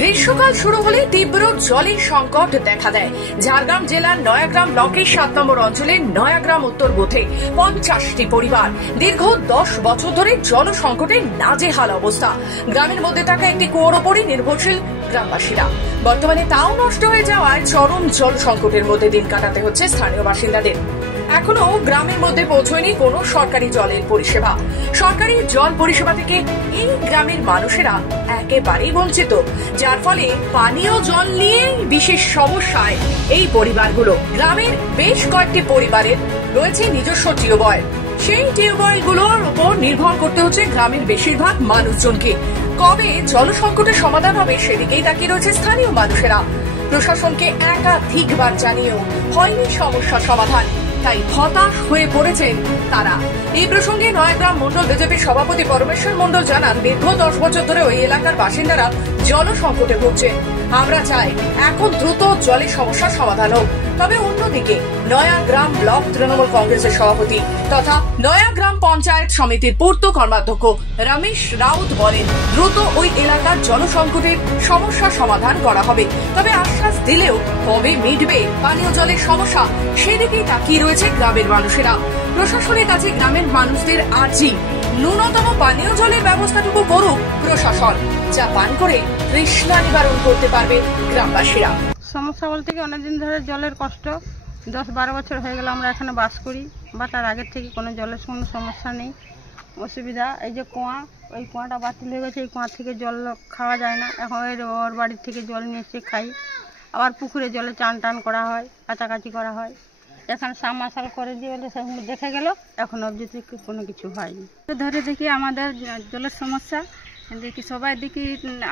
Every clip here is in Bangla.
গ্রীষ্মকাল শুরু হলে তীব্র জলের সংকট দেখা দেয়। ঝাড়গ্রাম জেলার নয়াগ্রাম ব্লকের 7 নম্বর অঞ্চলের নয়াগ্রাম উত্তর বুথে 50টি পরিবার দীর্ঘ 10 বছর ধরে জল সংকটে নাজেহাল অবস্থা। গ্রামের মধ্যে থাকা একটি কুয়োর ওপরই নির্ভরশীল গ্রামবাসীরা। বর্তমানে তাও নষ্ট হয়ে যাওয়ায় চরম জল সংকটের মধ্যে দিন কাটাতে হচ্ছে স্থানীয় বাসিন্দাদের। এখনো গ্রামের মধ্যে পৌঁছয়নি কোনো সরকারি জলের পরিষেবা। সরকারি জল পরিষেবা থেকে এই গ্রামের মানুষেরা একেবারেই বঞ্চিত, যার ফলে পানীয় জল নিয়ে বিশেষ সমস্যায় এই পরিবারগুলো। গ্রামের বেশ কয়েকটি পরিবারের রয়েছে নিজস্ব টিউবওয়েল। সেই টিউবওয়েলগুলোর উপর নির্ভর করতে হচ্ছে গ্রামের বেশিরভাগ মানুষজনকে। কবে জল সংকটের সমাধান হবে সেদিকেই তাকিয়ে রয়েছে স্থানীয় মানুষেরা। প্রশাসনকে একাধিকবার জানিয়েও হয়নি সমস্যা সমাধান, তাই হতাশ হয়ে পড়েছেন তারা। এই প্রসঙ্গে নয়াগ্রাম মন্ডল বিজেপির সভাপতি পরমেশ্বর মন্ডল জানান, দীর্ঘ 10 বছর ধরে ওই এলাকার বাসিন্দারা জল সংকটে ভুগছেন। আমরা চাই এখন দ্রুত জলের সমস্যার সমাধান হোক। তবে অন্যদিকে নয়াগ্রাম ব্লক তৃণমূল কংগ্রেসের সভাপতি তথা নয়াগ্রাম পঞ্চায়েত সমিতির পূর্ত কর্মাধ্যক্ষ রমেশ রাউত বলেন, দ্রুত ওই এলাকার জল সংকটের সমস্যা সমাধান করা হবে। তবে আশ্বাস দিলেও কবে মিটবে পানীয় জলের সমস্যা সেদিকেই তাকিয়ে রয়েছে গ্রামের মানুষেরা। প্রশাসনের কাছে গ্রামের মানুষদের আজই ন্যূনতম পানীয় জলের ব্যবস্থাটুকু করুক প্রশাসন, যা পান করে তৃষ্ণা নিবারণ করতে পারবে গ্রামবাসীরা। সমস্যা বলতে কি অনেকদিন ধরে জলের কষ্ট, 10-12 বছর হয়ে গেল আমরা এখানে বাস করি, বা তার আগের থেকে কোনো জলের কোনো সমস্যা নেই। অসুবিধা এই যে কুয়া, ওই কুয়াটা বাতিল হয়ে গেছে, এই কুয়া থেকে জল খাওয়া যায় না। এখন ওর বাড়ির থেকে জল নিয়ে এসে খাই। আবার পুকুরে জলে চান টান করা হয়, কাচাকাচি করা হয়। এখানে সাবমার্শাল করে দিয়ে বলে সেগুলো দেখে গেল, এখন অবধি থেকে কোনো কিছু হয়নি। ধরে দেখি আমাদের জলের সমস্যা দেখি সবাই দেখি,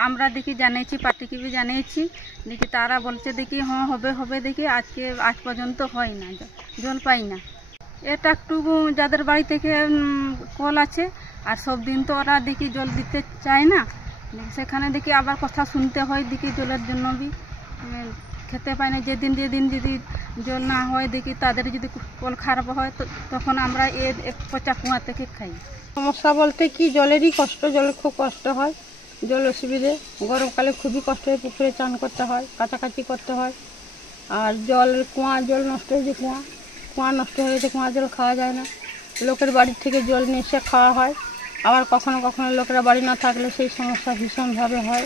আমরা দেখি জানিয়েছি, পার্টিকে বি জানিয়েছি, দেখি তারা বলছে দেখি হ্যাঁ হবে হবে, দেখি আজ পর্যন্ত হয় না, জল পাই না। এটা একটু যাদের বাড়ি থেকে কল আছে, আর সব দিন তো ওরা দেখি জল দিতে চায় না, সেখানে দেখি আবার কথা শুনতে হয়, দেখি জলের জন্য বি খেতে পাই না। যেদিন যদি জল না হয় দেখি তাদের যদি কল খারাপ হয় তখন আমরা এক পচা কুয়া থেকে খাই। সমস্যা বলতে কি জলেরই কষ্ট, জলের খুব কষ্ট হয়, জল অসুবিধে। গরমকালে খুবই কষ্ট হয়, পুকুরে চান করতে হয়, কাচাকাচি করতে হয়। আর কুয়া জল নষ্ট হয়েছে, কুয়া নষ্ট হয়েছে, কুয়া জল খাওয়া যায় না। লোকের বাড়ির থেকে জল নিয়ে এসে খাওয়া হয়। আবার কখনো কখনো লোকেরা বাড়ি না থাকলে সেই সমস্যা ভীষণভাবে হয়।